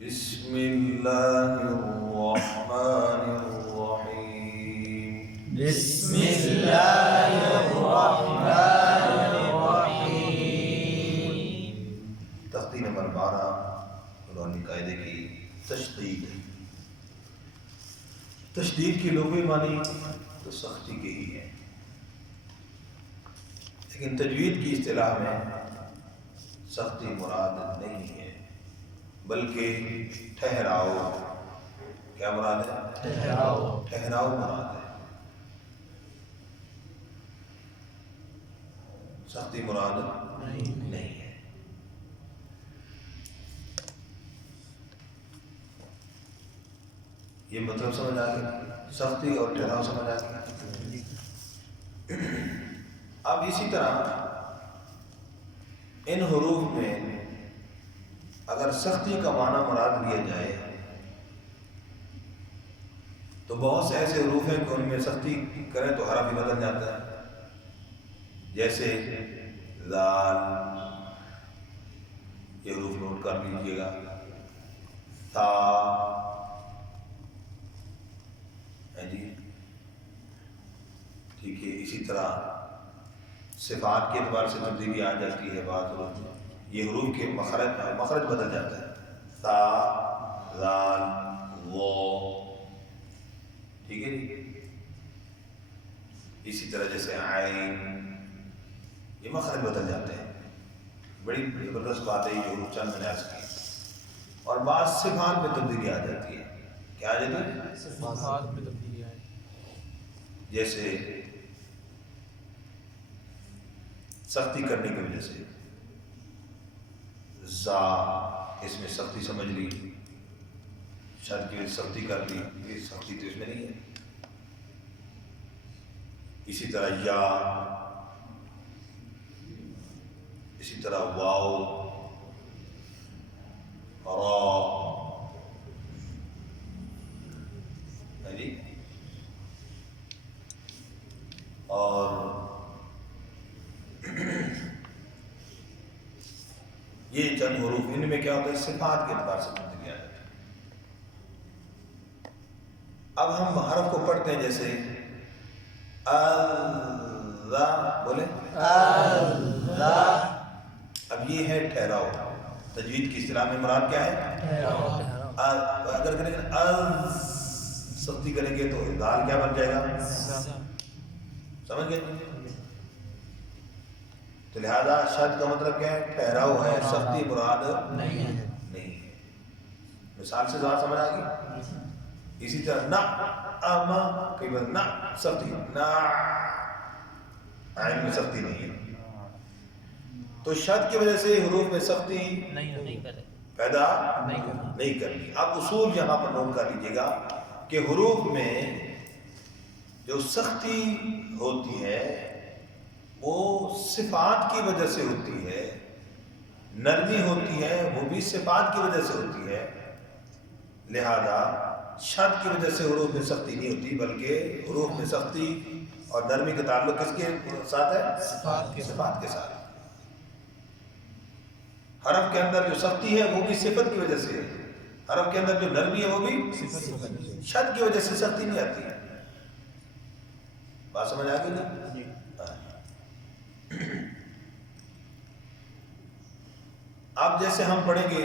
بسم اللہ الرحمن الرحیم بسم اللہ الرحمن الرحیم۔ تختی نمبر 12 قرآنی قاعدے کی تشدید۔ تشدید کی لغوی معنی تو سختی کی ہی ہے، لیکن تجوید کی اصطلاح میں سختی مراد نہیں ہے بلکہ ٹھہراؤ۔ کیا مراد ہے؟ ٹھہراؤ مراد ہے، سختی مراد نہیں ہے۔ یہ مطلب سمجھ آ گیا؟ سختی اور ٹھہراؤ سمجھ آ گیا؟ اب اسی طرح ان حروف میں اگر سختی کا معنی مراد لیا جائے تو بہت سے ایسے حروف ہیں کہ ان میں سختی کریں تو حرف ہی بدل جاتا ہے، جیسے لال، یہ حروف نوٹ کر لیجیے گا، تھا ہے جی، ٹھیک ہے۔ اسی طرح صفات کے اعتبار سے تبدیلی آ جاتی ہے، بعض حروف میں یہ حروف کے مخرج بدل جاتا ہے، تا، لال، وہ، ٹھیک ہے جی۔ اسی طرح جیسے عین، یہ مخرج بدل جاتے ہیں۔ بڑی زبردست بات ہے یہ حروف چند میں نے عرض کی۔ اور بعض صفات میں تبدیلی آ جاتی ہے۔ کیا آ جاتی ہے؟ صفات میں تبدیلی آئی، جیسے سختی کرنے کی وجہ سے زا، اس میں سختی سمجھ لی، شد کی وجہ سے سختی کر لی، یہ سختی تو اس میں نہیں ہے۔ اسی طرح یا، اسی طرح واو، را، ہے جی، اور یہ چند حروف، ان میں کیا ہوتا ہے؟ صفات کے اعتبار سے تبدیلی آ جاتی ہے۔ اب ہم حرف کو پڑھتے ہیں، جیسے اللہ، بولے اللہ۔ اب یہ ہے ٹھہراؤ۔ تجوید کی اصطلاح میں مراد کیا ہے؟ اگر کریں گے سختی کریں گے تو دال کیا بن جائے گا؟ سمجھ گئے؟ تو لہذا شد کا مطلب کیا ہے؟ ٹھہراؤ ہے، سختی مراد نہیں ہے۔ مثال سے ذرا سمجھ آ گئی؟ اسی طرح نہ، اما، کئی بار نہ سختی، نہ عین میں سختی نہیں ہے۔ تو شد کی وجہ سے حروف میں سختی پیدا نہیں کرنی۔ اب اصول یہاں پر نوٹ کر لیجیے گا کہ حروف میں جو سختی ہوتی ہے وہ صفات کی وجہ سے ہوتی ہے، نرمی ہوتی ہے وہ بھی صفات کی وجہ سے ہوتی ہے۔ لہذا شد کی وجہ سے حروف میں سختی نہیں ہوتی، بلکہ حروف میں سختی اور نرمی کا تعلق کس کے ساتھ ہے؟ صفات کے ساتھ۔ حرف کے اندر جو سختی ہے وہ بھی صفت کی وجہ سے ہے، حرف کے اندر جو نرمی ہے وہ بھی شد کی وجہ سے سختی نہیں آتی ہے۔ بات سمجھ آ گئی نا؟ اب جیسے ہم پڑھیں گے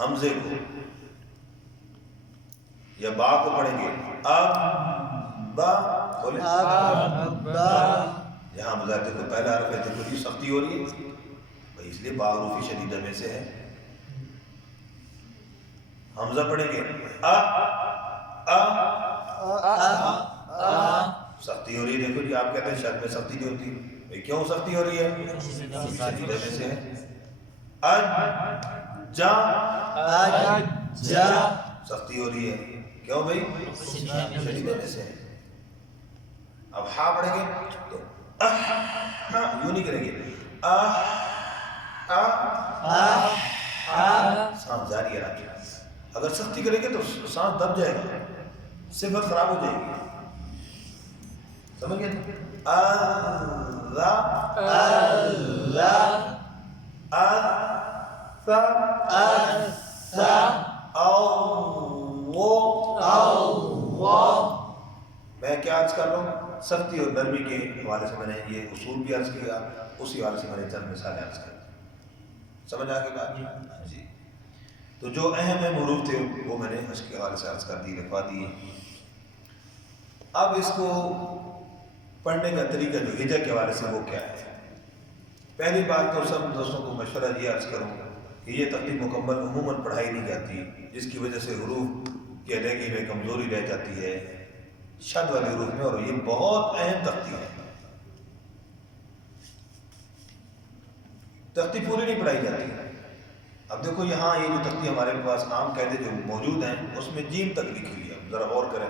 حمزے کو یا با کو پڑھیں گے، اب با، بولے یہاں مذاکرے کو پہلا حرف ہے، دیکھو یہ سختی ہو رہی ہے بھائی، اس لیے با حروف شدیدہ میں سے ہے۔ حمزہ پڑھیں گے، سختی ہو رہی ہے، دیکھو جی آپ کہتے ہیں شد میں سختی نہیں ہوتی بھائی، کیوں سختی ہو رہی ہے؟ شدیدہ میں سے ہے۔ جا، سختی ہو رہی ہے، کیوں بھائی؟ شدیدہ میں سے ہے۔ اب ہا پڑھیں گے تو یوں نہیں کریں گے، سانس جاری ہے، اگر سختی کریں گے تو سانس دب جائے گا، صفت خراب ہو جائے گی۔ سمجھ گئے؟ اللہ، اللہ، عرض کر رہا ہوں، سختی اور نرمی کے حوالے سے میں نے یہ اصول بھی عرض کیا، اسی حوالے سے میں نے چند مثالیں عرض کر دی. سمجھ آ گئی بات؟ جی. تو جو اہم اہم حروف تھے وہ میں نے اس کے حوالے سے عرض کر دی، لکھوا دیے. اب اس کو پڑھنے کا طریقہ جو ہجا کے حوالے سے وہ کیا ہے؟ پہلی بات تو سب دوستوں کو مشورہ یہ عرض کروں کہ یہ تختی مکمل عموماً پڑھائی نہیں جاتی، جس کی وجہ سے حروف کی ادائیگی میں کمزوری رہ جاتی ہے شد والے حروف میں، اور یہ بہت اہم تختی ہے. تختی پوری نہیں پڑھائی جاتی. اب دیکھو یہاں یہ جو تختی ہمارے پاس عام قاعدے جو موجود ہیں اس میں جیم تک لکھی ہوئی ہے، ذرا غور کریں.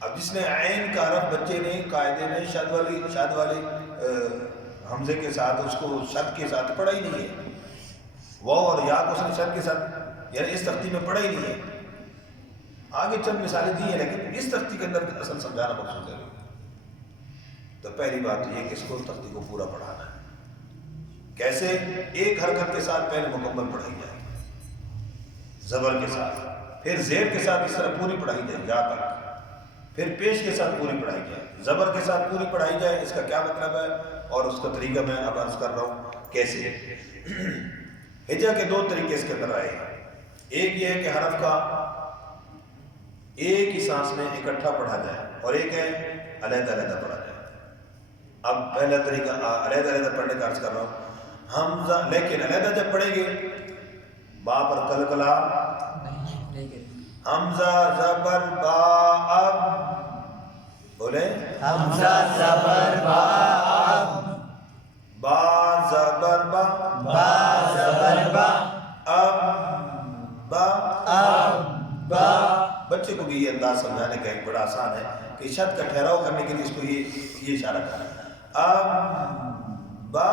اب جس نے عین کا حرف بچے نے قاعدے میں شد والی حمزے کے ساتھ اس کو شد کے ساتھ پڑھا ہی نہیں ہے، واو اور یا کو اس نے شد کے ساتھ یعنی اس تختی میں پڑھا ہی نہیں ہے. آگے چند مثالیں دی ہیں لیکن اس تختی کے اندر اصل سمجھانا مقصود ہے. تو پہلی بات یہ کہ اس کو تختی کو پورا پڑھانا ہے. کیسے؟ ایک حرکت کے ساتھ پہلے مکمل پڑھائی جائے، زبر کے ساتھ، پھر زیر کے ساتھ اس طرح پوری پڑھائی جائے یا تک، پھر پیش کے ساتھ پوری پڑھائی جائے، زبر کے ساتھ پوری پڑھائی جائے. اس کا کیا مطلب ہے اور اس کا طریقہ میں اب عرض کر رہا ہوں کیسے. ہجا کے دو طریقے اس کے اندر آئے ہیں. ایک یہ ہے کہ حرف کا ایک ہی سانس میں اکٹھا پڑھا جائے، اور ایک ہے علیحدہ علیحدہ پڑھا جائے. اب پہلا طریقہ علیحدہ علیحدہ پڑھنے کا عرض کر رہا ہوں. حمزہ لیکن علیحدہ جب پڑھیں گے با پر قلقلہ، حمزہ زبر با اب، بولے حمزہ زبر با اب، با زبر با، با زبر با، اب با، اب با. بچے کو بھی یہ انداز سمجھانے کا ایک بڑا آسان ہے کہ شد کا ٹھہراؤ کرنے کے لیے اس کو یہ اشارہ کرنا ہے. اب با،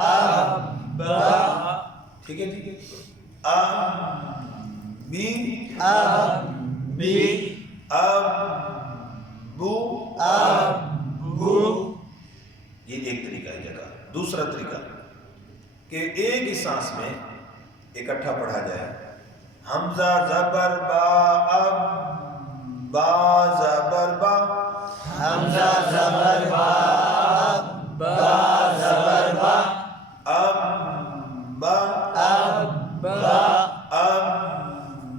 اب با، ٹھیک ہے جی. اب بی، اب بی، اب بو، اب بو. یہ ایک طریقہ ہے جگہ. دوسرا طریقہ کہ ایک ہی سانس میں اکٹھا پڑھا جائے. حمزہ زبر با اب، با زبر با، حمزہ زبر با اب، با زبر با، اب با، اب با، اب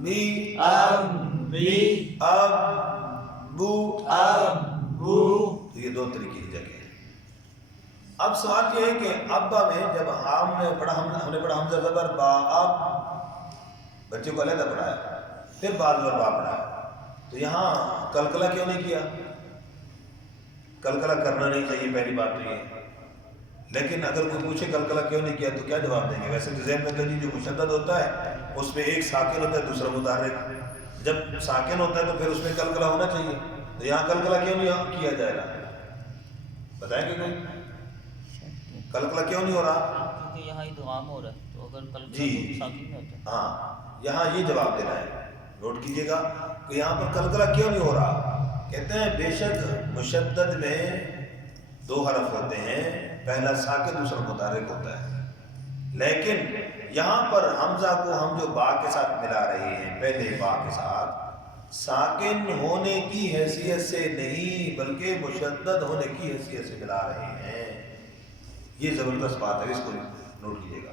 بی، اب بی، اب بو. اب بو. تو یہ دو طریقے کی جگہ ہے. اب سوال یہ ہے کہ ابا میں جب ہم نے پڑھا حمزہ زبر با اب، بچے کو علیحدہ پڑھایا، پھر با زبر با پڑھایا، تو یہاں قلقلہ کیوں نہیں کیا؟ قلقلہ کرنا نہیں چاہیے پہلی بات تو یہ. لیکن اگر کوئی پوچھے قلقلہ کیوں نہیں کیا تو کیا جواب دیں گے؟ ویسے تو ذہن میں تو جو مشدد ہوتا ہے اس میں ایک ساکن ہوتا ہے دوسرا متحرک. جب ساکن ہوتا ہے تو پھر اس میں قلقلہ ہونا چاہیے، تو یہاں قلقلہ کیوں نہیں کیا جائے گا؟ بتائیں گے کوئی؟ قلقلہ کیوں نہیں ہو رہا؟ کیونکہ یہاں ادغام ہو رہا ہے، تو اگر قلقلہ جی ساکن میں ہوتا ہے. ہاں، یہاں یہ جواب دینا ہے. نوٹ کیجئے گا کہ یہاں پر قلقلہ کیوں نہیں ہو رہا. کہتے ہیں بے شک مشدد میں دو حرف ہوتے ہیں، پہلا ساکن دوسرا متحرک ہوتا ہے، لیکن یہاں پر حمزہ کو ہم جو با کے ساتھ ملا رہے ہیں، پہلے با کے ساتھ ساکن ہونے کی حیثیت سے نہیں بلکہ مشدد ہونے کی حیثیت سے ملا رہے ہیں. یہ زبردست بات ہے، اس کو نوٹ کیجئے گا.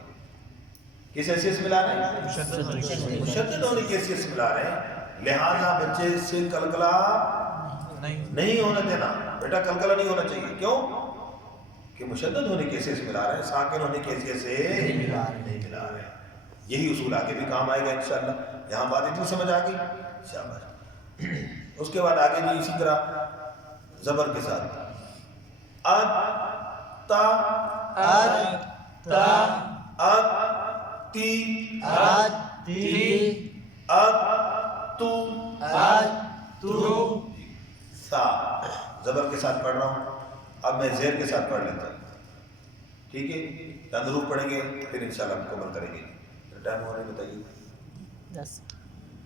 کس حیثیت سے ملا رہے ہیں؟ مشدد ہونے کی حیثیت سے ملا رہے ہیں. لہذا بچے سے قلقلہ نہیں ہونا دینا. بیٹا قلقلہ نہیں ہونا چاہیے. کیوں؟ کہ مشدد ہونے کی حیثیت سے ملا رہے ہیں، ساکن ہونے کی حیثیت سے نہیں ملا رہے ہیں. یہی اصول آگے بھی کام آئے گا انشاءاللہ. یہاں بات اتنی سمجھ آ گئی؟ شاباش. اس کے بعد آگے بھی اسی طرح زبر کے ساتھ ات تا، ات تا، ات تی، ات تی، ات تو، ات تو. سا. زبر کے ساتھ پڑھ رہا ہوں. اب میں زیر کے ساتھ پڑھ لیتا ہوں. ٹھیک ہے، تندروف پڑھیں گے پھر انشاءاللہ مکمل کریں گے. ٹائم ہو رہا ہے بتائیے. 10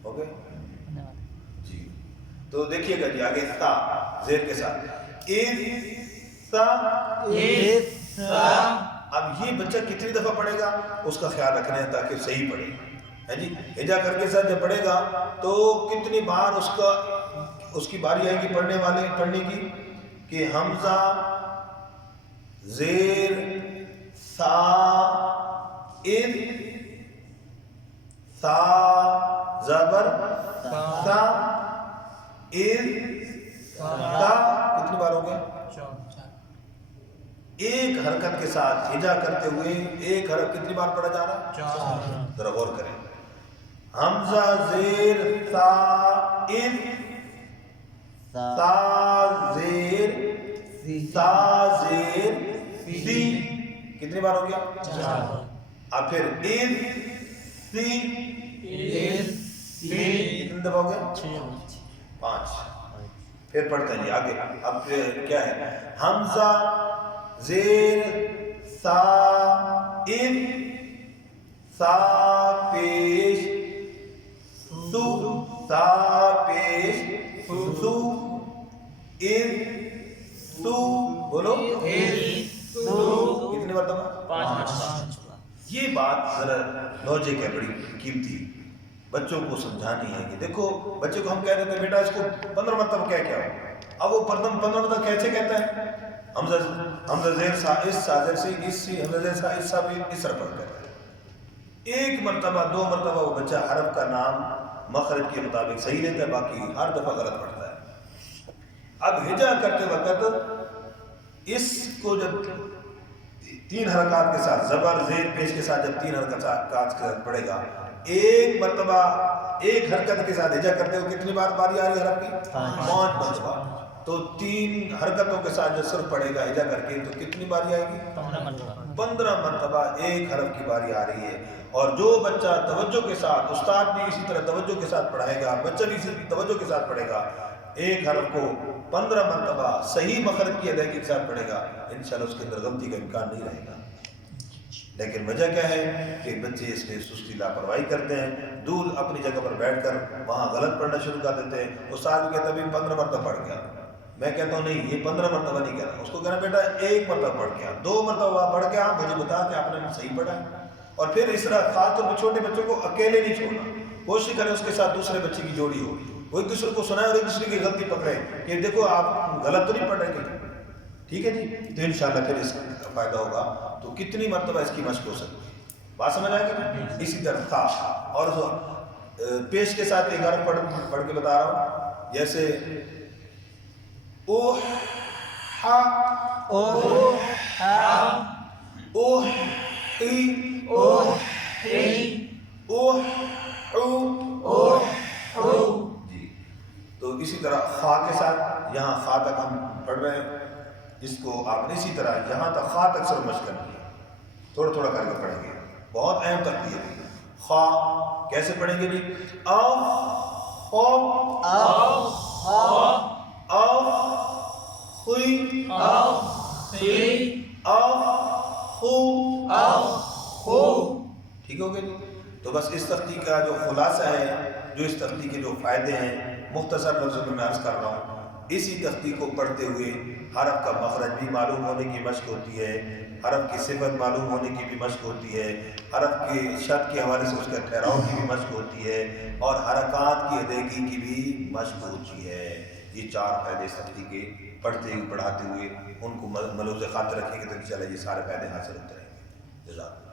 ہو گئے ہونے والے. جی. تو دیکھیے گا جی آگے تا زیر کے ساتھ سا. ایسا. اب یہ بچہ کتنی دفعہ پڑھے گا اس کا خیال رکھنا ہے تاکہ صحیح پڑھے. ہے جی. ہجا کر کے ساتھ جب پڑھے گا تو کتنی بار اس کی باری آئے گی پڑھنے کی کہ حمزہ زیر سا اذ سا زبر سا اذ تا کتنی بار ہو گیا؟ ایک حرکت کے ساتھ ہجا کرتے ہوئے ایک حرف کتنی بار پڑھا جا رہا ہے؟ ذرا غور کریں. حمزہ زیر سا اذ سا زیر سا زیر سی کتنی بار ہو گیا؟ اب پھر اذ سی کتنی دفعہ ہو گیا؟ 5. پھر پڑھتے ہیں جی آگے. اب کیا ہے؟ حمزہ زیر سا اذ سا پیش سو سا پیش سو اذ سو بولو کتنی مرتبہ؟ 5. یہ بات ذرا لاجک ہے بڑی قیمتی، بچوں کو سمجھانی ہے. کہ دیکھو بچے کو ہم کہہ دیتے ہیں بیٹا اس کو 15 مرتبہ کیا کیا ہو، اب وہ 15 مرتبہ کیسے کہتا ہے؟ حمزہ زیر سا اس سا زیر سی اس سی حمزہ زیر سا اس سا بھی اس طرح پڑھتا ہے. ایک مرتبہ 2 مرتبہ وہ بچہ حرف کا نام مخرج کے مطابق صحیح لیتا ہے، باقی ہر دفعہ غلط پڑھتا ہے. اب ہجا کرتے وقت اس کو جب 3 حرکات کے ساتھ زبر زیر پیش کے ساتھ جب 3 حرکات کے ساتھ پڑھے گا، ایک مرتبہ ایک حرکت کے ساتھ ہجا کرتے ہوئے کتنی بار باری آ رہی ہے حرف کی؟ 5 مرتبہ. تو 3 حرکتوں کے ساتھ جو صرف پڑھے گا ہجا کر کے تو کتنی باری آئے گی؟ 15 مرتبہ ایک حرف کی باری آ رہی ہے. اور جو بچہ توجہ کے ساتھ، استاد بھی اسی طرح توجہ کے ساتھ پڑھائے گا، بچہ بھی اسی توجہ کے ساتھ پڑھے گا، ایک حرف کو 15 مرتبہ صحیح مخرج کی ادائیگی کے ساتھ پڑھے گا، انشاءاللہ اس کے اندر غلطی کا امکان نہیں رہے گا. لیکن وجہ کیا ہے کہ بچے اس میں سستی لاپرواہی کرتے ہیں، دور اپنی جگہ پر بیٹھ کر وہاں غلط پڑھنا شروع کر دیتے ہیں. استاد بھی کہتا ہے 15 مرتبہ پڑھ گیا، میں کہتا ہوں نہیں یہ 15 مرتبہ نہیں کہنا، اس کو کہنا بیٹا 1 مرتبہ پڑھ گیا، 2 مرتبہ پڑھ گیا، مجھے بتا کہ آپ نے صحیح پڑھا ہے. اور پھر اس طرح خاص طور پر چھوٹے بچوں کو اکیلے نہیں چھوڑنا، کوشش کریں اس کے ساتھ دوسرے بچے کی جوڑی ہو، وہ ایک دوسرے کو سنائے اور ایک دوسرے کی غلطی پکڑے کہ دیکھو آپ غلط تو نہیں پڑھ رہے گے. ٹھیک ہے جی، تو انشاءاللہ پھر اس کا فائدہ ہوگا. تو کتنی مرتبہ اس کی مشق ہو سکتی ہے، بات سمجھ آئے گی. اسی طرح تھا اور پیش کے ساتھ ایک حرف پڑھ کے بتا رہا ہوں، جیسے اوہ ہا اوہ ہا اوہ ہی اوہ ہی اوہ ہو جی. تو اسی طرح خا کے ساتھ یہاں خا تک ہم پڑھ رہے ہیں، اس کو آپ نے اسی طرح یہاں تک خا تک سر مشق کرنی ہے، تھوڑا تھوڑا کر کے پڑھیں گے. بہت اہم ترتیب ہے. خا کیسے پڑھیں گے جی؟ او خو او خا او خوی او خی او خو او خو. ٹھیک ہو گیا جی. تو بس اس تختی کا جو خلاصہ ہے، جو اس تختی کے جو فائدے ہیں، مختصر لفظوں میں عرض کر رہا ہوں. اسی تختی کو پڑھتے ہوئے حرف کا مخرج بھی معلوم ہونے کی مشق ہوتی ہے، حرف کی صفت معلوم ہونے کی بھی مشق ہوتی ہے، حرف کے شد کے حوالے سے اس کے ٹھہراؤ کی بھی مشق ہوتی ہے، اور حرکات کی ادائیگی کی بھی مشق ہوتی ہے. یہ 4 فائدے اس تختی کے پڑھتے ہوئے پڑھاتے ہوئے ان کو ملوز خاطر رکھیں گے تو انشاءاللہ یہ سارے فائدے حاصل ہوتے رہیں گے. جزاک